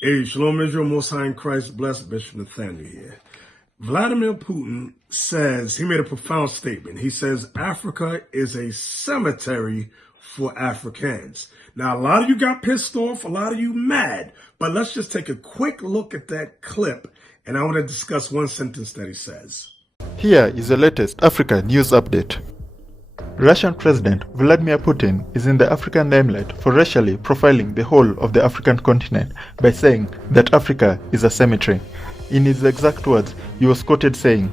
Hey, Shalom Israel, Most High in Christ, blessed Bishop Nathaniel here. Vladimir Putin says, he made a profound statement. He says, Africa is a cemetery for Africans. Now, a lot of you got pissed off, a lot of you mad, but let's just take a quick look at that clip, and I want to discuss one sentence that he says. Here is the latest Africa news update. Russian President Vladimir Putin is in the African limelight for racially profiling the whole of the African continent by saying that Africa is a cemetery. In his exact words, he was quoted saying,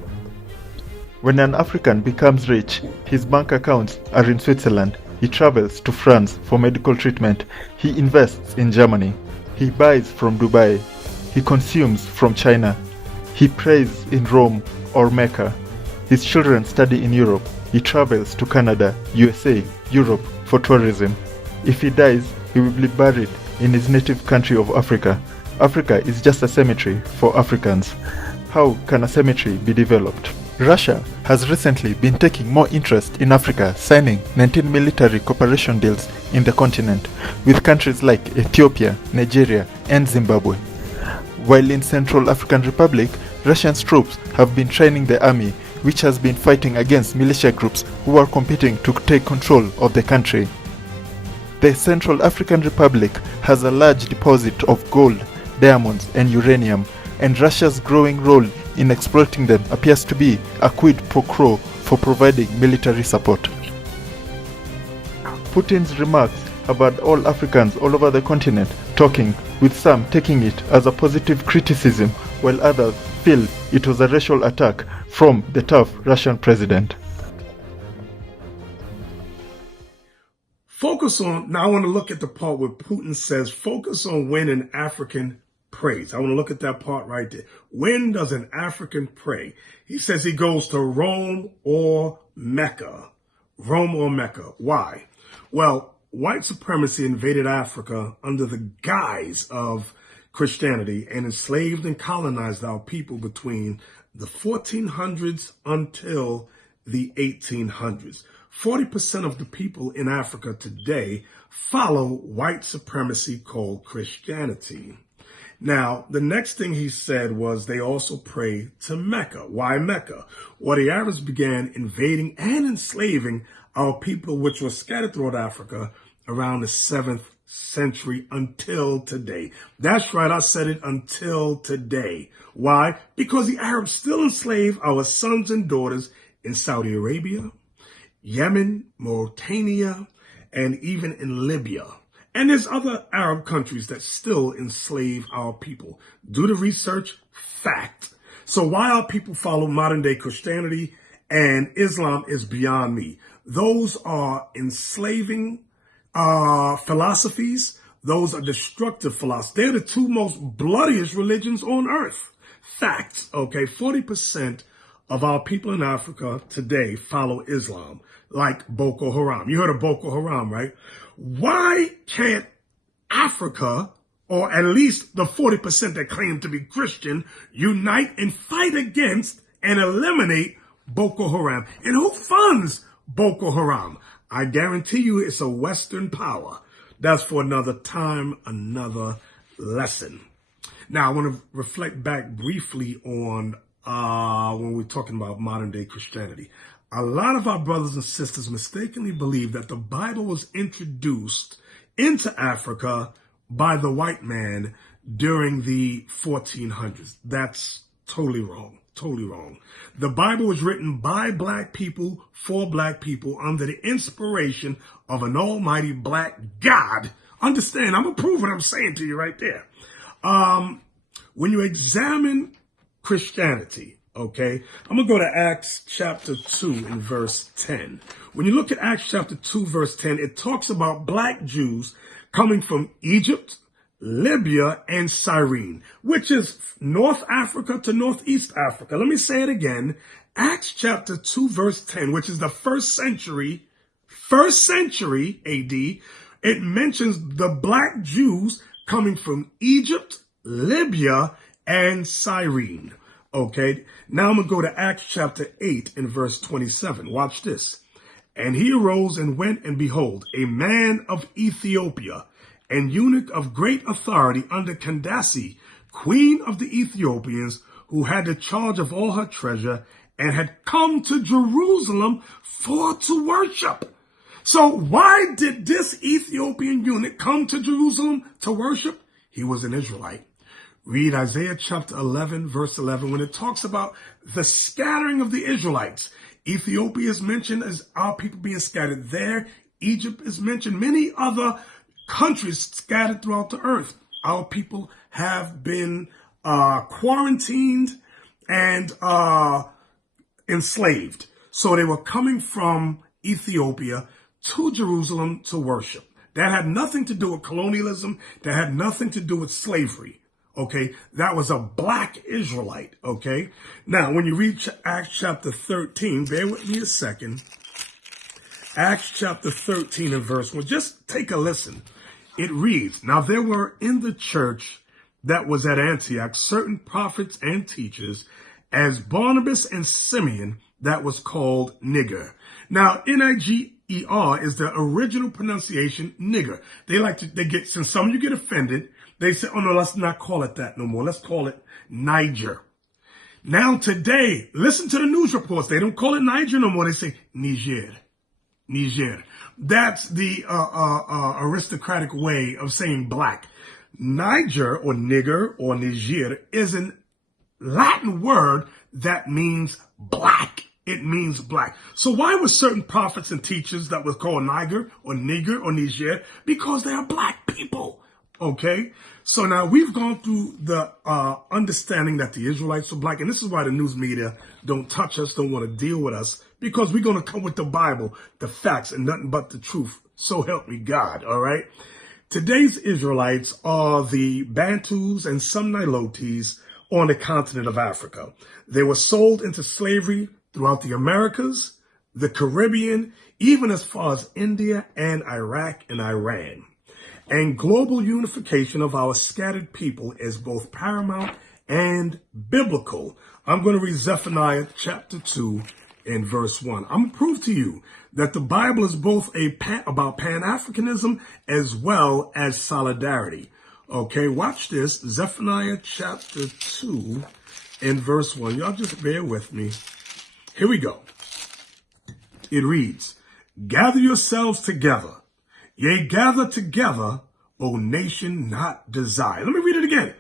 "When an African becomes rich, his bank accounts are in Switzerland, he travels to France for medical treatment, he invests in Germany, he buys from Dubai, he consumes from China, he prays in Rome or Mecca, his children study in Europe, he travels to Canada, USA, Europe for tourism. If he dies, he will be buried in his native country of Africa. Africa is just a cemetery for Africans. How can a cemetery be developed?" Russia has recently been taking more interest in Africa, signing 19 military cooperation deals in the continent with countries like Ethiopia, Nigeria, and Zimbabwe. While in Central African Republic, Russian troops have been training the army, which has been fighting against militia groups who are competing to take control of the country. The Central African Republic has a large deposit of gold, diamonds, and uranium, and Russia's growing role in exploiting them appears to be a quid pro quo for providing military support. Putin's remarks about all Africans all over the continent talking, with some taking it as a positive criticism, while others feel it was a racial attack from the tough Russian president. Now I want to look at the part where Putin says, focus on when an African prays. I want to look at that part right there. When does an African pray? He says he goes to Rome or Mecca. Rome or Mecca. Why? Well, white supremacy invaded Africa under the guise of Christianity and enslaved and colonized our people between the 1400s until the 1800s. 40% of the people in Africa today follow white supremacy called Christianity. Now, the next thing he said was they also pray to Mecca. Why Mecca? Well, the Arabs began invading and enslaving our people, which were scattered throughout Africa around the 7th century until today. That's right, I said it, until today. Why? Because the Arabs still enslave our sons and daughters in Saudi Arabia, Yemen, Mauritania, and even in Libya. And there's other Arab countries that still enslave our people. Do the research, fact. So why our people follow modern day Christianity and Islam is beyond me. Those are enslaving philosophies. Those are destructive philosophies. They're the two most bloodiest religions on earth. Facts, okay? 40% of our people in Africa today follow Islam, like Boko Haram. You heard of Boko Haram, right? Why can't Africa, or at least the 40% that claim to be Christian, unite and fight against and eliminate Boko Haram? And who funds Boko Haram? I guarantee you it's a Western power. That's for another time, another lesson. Now, I want to reflect back briefly on when we're talking about modern day Christianity. A lot of our brothers and sisters mistakenly believe that the Bible was introduced into Africa by the white man during the 1400s. That's totally wrong. Totally wrong. The Bible was written by black people for black people under the inspiration of an almighty black God. Understand, I'm going to prove what I'm saying to you right there. When you examine Christianity, okay, I'm going to go to Acts chapter 2 and verse 10. When you look at Acts chapter 2 verse 10, it talks about black Jews coming from Egypt, Libya, and Cyrene, which is North Africa to Northeast Africa. Let me say it again. Acts chapter 2 verse 10, which is the first century AD, it mentions the black Jews coming from Egypt, Libya, and Cyrene. Okay, now I'm going to go to Acts chapter 8 and verse 27. Watch this. And he arose and went, and behold, a man of Ethiopia, and eunuch of great authority under Candace, queen of the Ethiopians, who had the charge of all her treasure, and had come to Jerusalem for to worship. So why did this Ethiopian eunuch come to Jerusalem to worship? He was an Israelite. Read Isaiah chapter 11, verse 11, when it talks about the scattering of the Israelites. Ethiopia is mentioned as our people being scattered there. Egypt is mentioned. Many other countries scattered throughout the earth. Our people have been quarantined and enslaved. So they were coming from Ethiopia to Jerusalem to worship. That had nothing to do with colonialism. That had nothing to do with slavery. Okay, that was a black Israelite. Okay, now when you read Acts chapter 13, bear with me a second. Acts chapter 13 and verse 1, just take a listen. It reads, now there were in the church that was at Antioch certain prophets and teachers, as Barnabas and Simeon, that was called Niger. Now, Niger is the original pronunciation, nigger. Since some of you get offended, they say, oh no, let's not call it that no more. Let's call it Niger. Now today, listen to the news reports. They don't call it Niger no more. They say Niger. Niger. That's the aristocratic way of saying black. Niger or nigger or Niger is an Latin word that means black. It means black. So why were certain prophets and teachers that was called Niger or nigger or Niger? Because they are black people. Okay, so now we've gone through the understanding that the Israelites are black, and this is why the news media don't touch us, don't want to deal with us, because we're going to come with the Bible, the facts, and nothing but the truth. So help me God, all right? Today's Israelites are the Bantus and some Nilotes on the continent of Africa. They were sold into slavery throughout the Americas, the Caribbean, even as far as India and Iraq and Iran. And global unification of our scattered people is both paramount and biblical. I'm going to read Zephaniah chapter 2 and verse 1. I'm going to prove to you that the Bible is both about Pan-Africanism as well as solidarity. Okay, watch this. Zephaniah chapter 2 and verse 1. Y'all just bear with me. Here we go. It reads, gather yourselves together. Yea, gather together, O nation not desired. Let me read it again.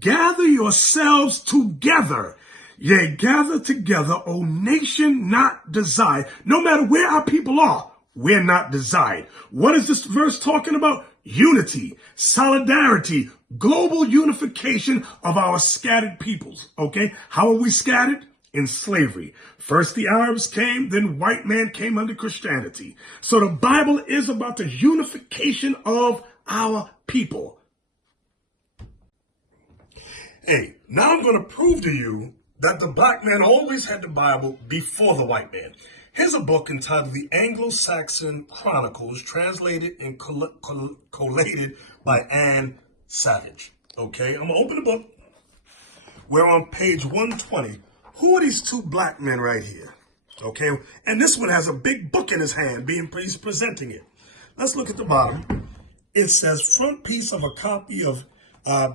Gather yourselves together. Yea, gather together, O nation not desired. No matter where our people are, we're not desired. What is this verse talking about? Unity, solidarity, global unification of our scattered peoples. Okay, how are we scattered? In slavery. First the Arabs came, then white man came under Christianity. So the Bible is about the unification of our people. Hey, now I'm going to prove to you that the black man always had the Bible before the white man. Here's a book entitled The Anglo-Saxon Chronicles, translated and collated by Anne Savage. Okay, I'm going to open the book. We're on page 120. Who are these two black men right here? Okay, and this one has a big book in his hand, he's presenting it. Let's look at the bottom. It says, front piece of a copy of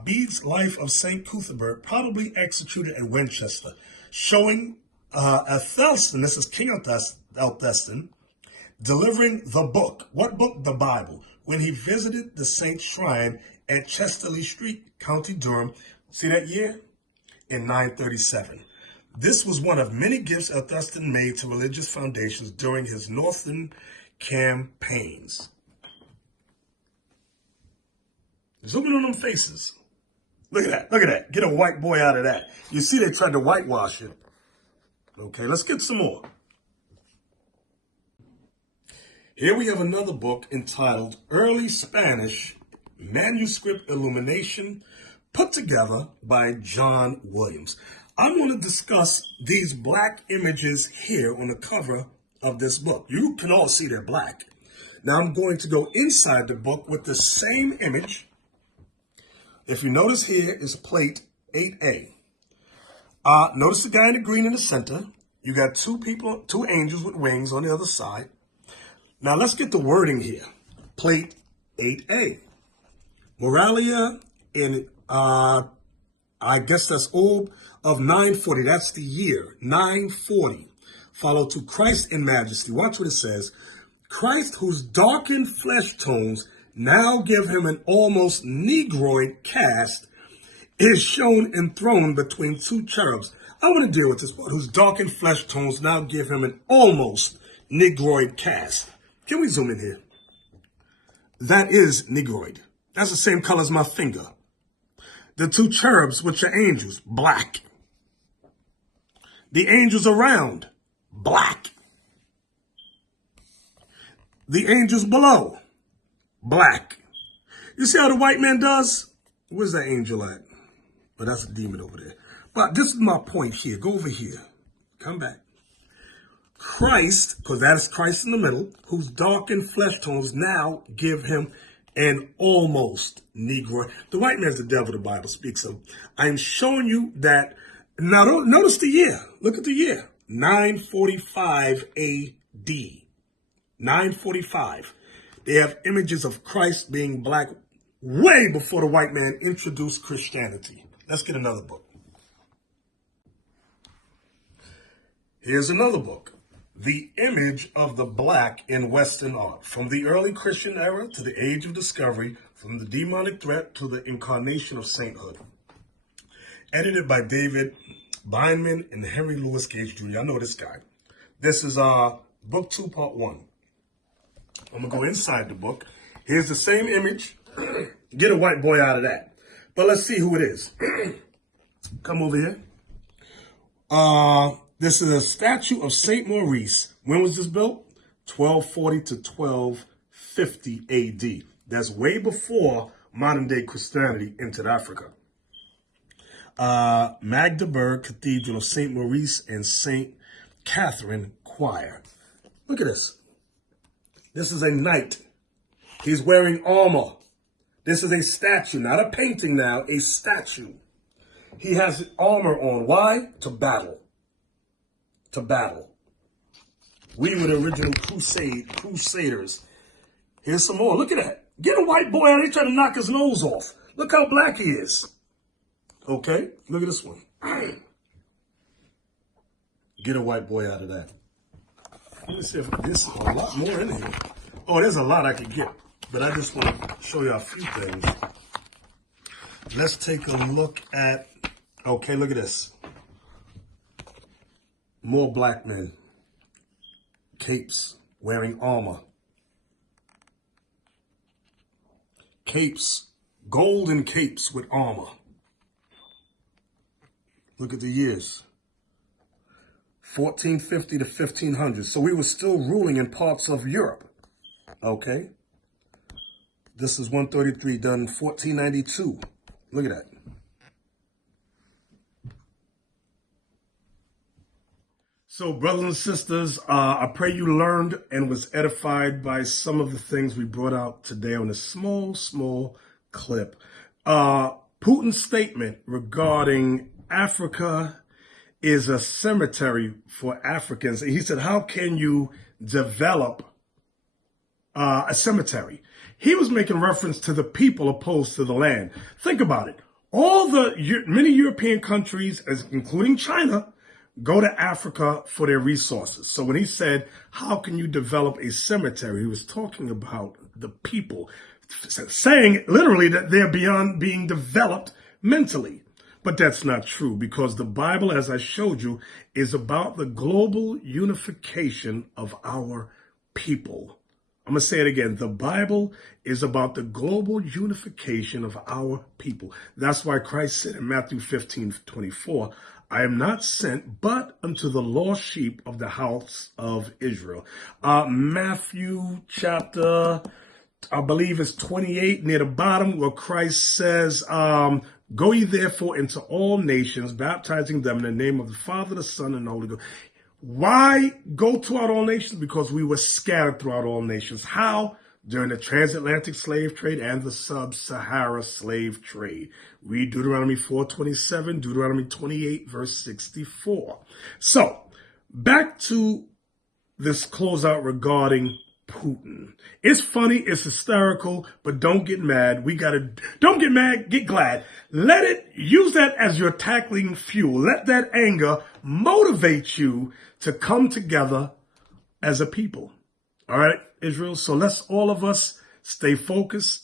Bede's Life of St. Cuthbert, probably executed at Winchester, showing Athelstan, this is King Athelstan, delivering the book. What book? The Bible. When he visited the saint's shrine at Chesterley Street, County Durham. See that year? In 937. This was one of many gifts Athelstan made to religious foundations during his northern campaigns. Zoom in on them faces. Look at that. Look at that. Get a white boy out of that. You see they tried to whitewash it. Okay, let's get some more. Here we have another book entitled Early Spanish Manuscript Illumination, put together by John Williams. I'm going to discuss these black images here on the cover of this book. You can all see they're black. Now I'm going to go inside the book with the same image. If you notice, here is plate 8A. Notice the guy in the green in the center. You got two angels with wings on the other side. Now let's get the wording here. Plate 8A. Moralia in, I guess that's Orb of 940. That's the year, 940. Followed to Christ in majesty. Watch what it says. Christ, whose darkened flesh tones now give him an almost negroid cast, is shown enthroned between two cherubs. I want to deal with this part, whose darkened flesh tones now give him an almost negroid cast. Can we zoom in here? That is negroid. That's the same color as my finger. The two cherubs, which are angels, black. The angels around, black. The angels below, black. You see how the white man does? Where's that angel at? Well, that's a demon over there. But this is my point here. Go over here. Come back. Christ, because that is Christ in the middle, whose darkened flesh tones now give him an almost Negro. The white man's the devil the Bible speaks of. I'm showing you that. Now, notice the year. Look at the year. 945 A.D. 945. They have images of Christ being black way before the white man introduced Christianity. Let's get another book. Here's another book. The Image of the Black in Western Art. From the early Christian era to the Age of Discovery, from the demonic threat to the incarnation of sainthood. Edited by David Bindman and Henry Louis Gage Jr. I know this guy. This is book 2, part 1. I'm going to go inside the book. Here's the same image. Get a white boy out of that. But let's see who it is. Come over here. This is a statue of St. Maurice. When was this built? 1240 to 1250 AD. That's way before modern day Christianity entered Africa. Magdeburg Cathedral of St. Maurice and St. Catherine Choir. Look at this. This is a knight. He's wearing armor. This is a statue, not a painting now, a statue. He has armor on. Why? To battle. To battle. We were the original crusaders. Here's some more. Look at that. Get a white boy out. They trying to knock his nose off. Look how black he is. Okay, look at this one. Get a white boy out of that. Let me see if there's a lot more in here. Oh, there's a lot I could get, but I just want to show you a few things. Let's take a look at, okay, look at this. More black men. Capes, wearing armor. Capes, golden capes with armor. Look at the years. 1450 to 1500. So we were still ruling in parts of Europe. Okay. This is 133 done 1492. Look at that. So, brothers and sisters, I pray you learned and was edified by some of the things we brought out today on a small clip. Putin's statement regarding Africa is a cemetery for Africans. He said, how can you develop a cemetery? He was making reference to the people opposed to the land. Think about it. Many European countries, including China, go to Africa for their resources. So when he said, how can you develop a cemetery? He was talking about the people, saying literally that they're beyond being developed mentally. But that's not true, because the Bible, as I showed you, is about the global unification of our people. I'm going to say it again. The Bible is about the global unification of our people. That's why Christ said in Matthew 15:24, I am not sent but unto the lost sheep of the house of Israel. Matthew chapter, I believe it's 28, near the bottom, where Christ says, go ye therefore into all nations, baptizing them in the name of the Father, the Son, and the Holy Ghost. Why go throughout all nations? Because we were scattered throughout all nations. How? During the transatlantic slave trade and the sub-Sahara slave trade. Read Deuteronomy 4:27, Deuteronomy 28, verse 64. So, back to this closeout regarding Putin. It's funny, it's hysterical, but don't get mad. Don't get mad, get glad. Use that as your tackling fuel. Let that anger motivate you to come together as a people. All right, Israel. So let's all of us stay focused,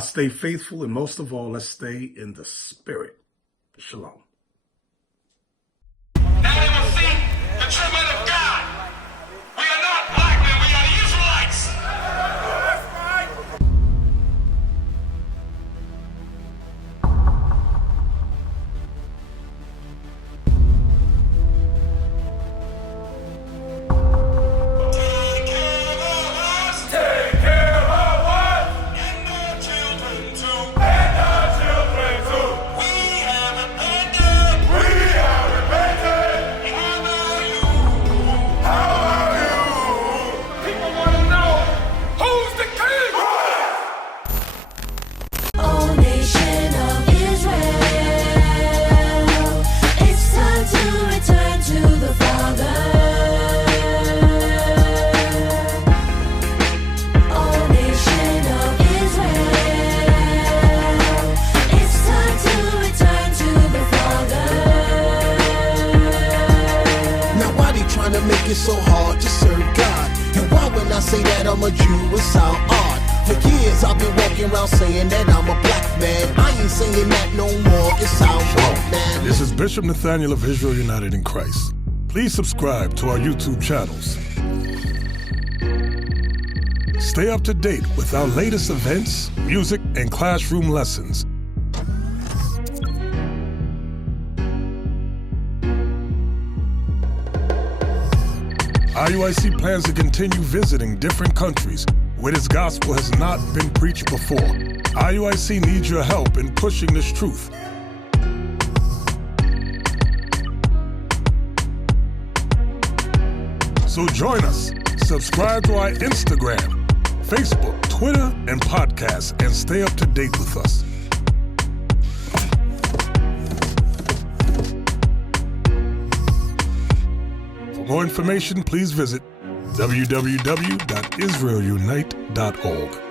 stay faithful, and most of all, let's stay in the spirit. Shalom. Now they will see the true men of God. We are not black men, we are the Israelites. That's right. Take care of us. Take care of us. And our children too. And our children too. We have repented. We have repented. How about you? How about you? People want to know who's the king. O nation of Israel, it's time to return to the Father. O nation of Israel, it's time to return to the Father. Now why they trying to make it so hard to serve God? And why when I say that I'm a Jew it sound odd? For years I've been walking around saying that I'm a black man. I ain't saying that no more, it sounds wrong, man. This is Bishop Nathaniel of Israel United in Christ. Please subscribe to our YouTube channels. Stay up to date with our latest events, music, and classroom lessons. IUIC plans to continue visiting different countries where this gospel has not been preached before. IUIC needs your help in pushing this truth. So join us. Subscribe to our Instagram, Facebook, Twitter, and podcasts, and stay up to date with us. For more information, please visit www.israelunite.org.